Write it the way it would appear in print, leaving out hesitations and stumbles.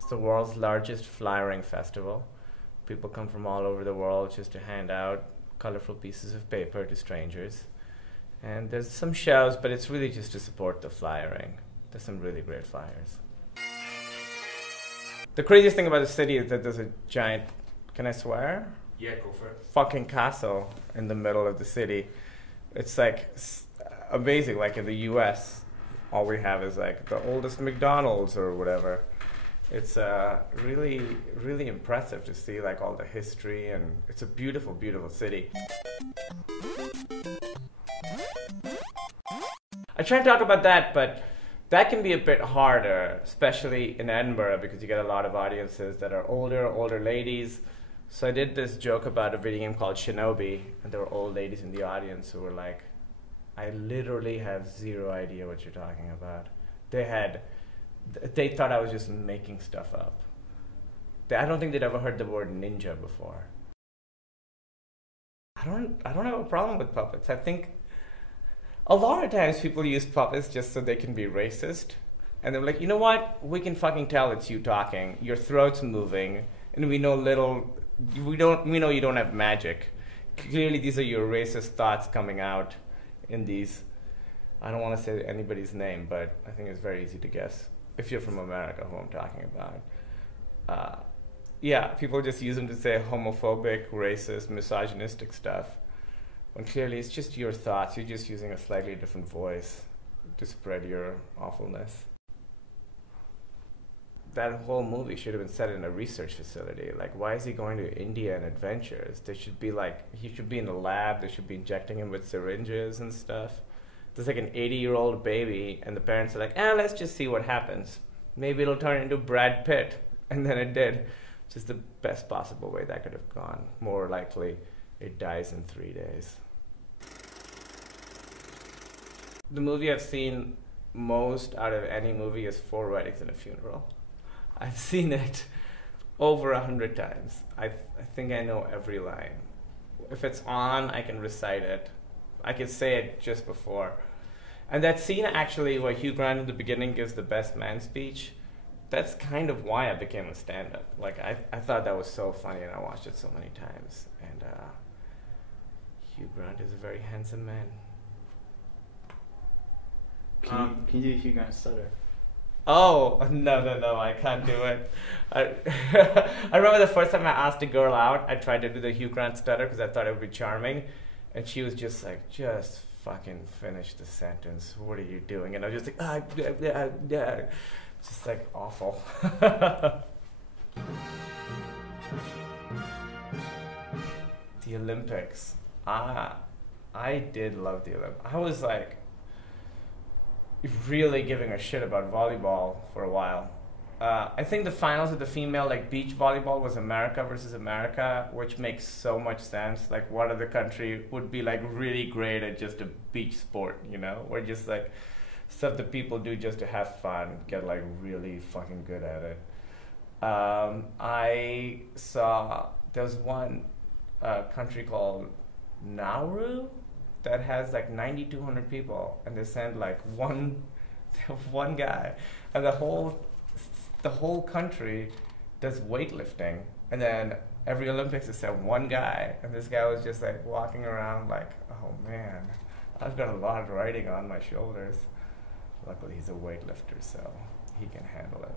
It's the world's largest flyering festival. People come from all over the world just to hand out colorful pieces of paper to strangers. And there's some shows, but it's really just to support the flyering. There's some really great flyers. The craziest thing about the city is that there's a giant, can I swear? Yeah, go for it. Fucking castle in the middle of the city. It's like amazing. Like in the US, all we have is like the oldest McDonald's or whatever. It's really, really impressive to see like all the history, and it's a beautiful, beautiful city. I try to talk about that, but that can be a bit harder, especially in Edinburgh, because you get a lot of audiences that are older ladies. So I did this joke about a video game called Shinobi, and there were old ladies in the audience who were like, I literally have zero idea what you're talking about. They thought I was just making stuff up. I don't think they'd ever heard the word ninja before. I don't have a problem with puppets. I think a lot of times people use puppets just so they can be racist. And they're like, you know what? We can fucking tell it's you talking. Your throat's moving, and we know you don't have magic. Clearly these are your racist thoughts coming out in these. I don't want to say anybody's name, but I think it's very easy to guess if you're from America who I'm talking about. Yeah, people just use them to say homophobic, racist, misogynistic stuff, when clearly it's just your thoughts. You're just using a slightly different voice to spread your awfulness. That whole movie should have been set in a research facility. Like, why is he going to India and adventures? They should be like, he should be in a lab. They should be injecting him with syringes and stuff. There's like an 80-year-old baby, and the parents are like, let's just see what happens. Maybe it'll turn into Brad Pitt. And then it did. Just the best possible way that could have gone. More likely, it dies in 3 days. The movie I've seen most out of any movie is 4 Weddings and a Funeral. I've seen it over 100 times. I think I know every line. If it's on, I can recite it. I could say it just before. And that scene actually where Hugh Grant in the beginning gives the best man speech, that's kind of why I became a stand-up. Like, I thought that was so funny, and I watched it so many times. And Hugh Grant is a very handsome man. Can you do Hugh Grant stutter? Oh, no, I can't do it. I remember the first time I asked a girl out, I tried to do the Hugh Grant stutter because I thought it would be charming. And she was just like, just fucking finish the sentence. What are you doing? And I was just like, yeah. Just like awful. The Olympics. I did love the Olympics. I was like really giving a shit about volleyball for a while. I think the finals of the female like beach volleyball was America versus America, which makes so much sense. Like, what other country would be like really great at just a beach sport, you know? Or just like stuff that people do just to have fun, get like really fucking good at it. I saw there's one country called Nauru that has like 9,200 people, and they send like one guy, and the whole country does weightlifting, and then every Olympics they send one guy, and this guy was just like walking around like, oh man, I've got a lot riding on my shoulders. Luckily he's a weightlifter, so he can handle it.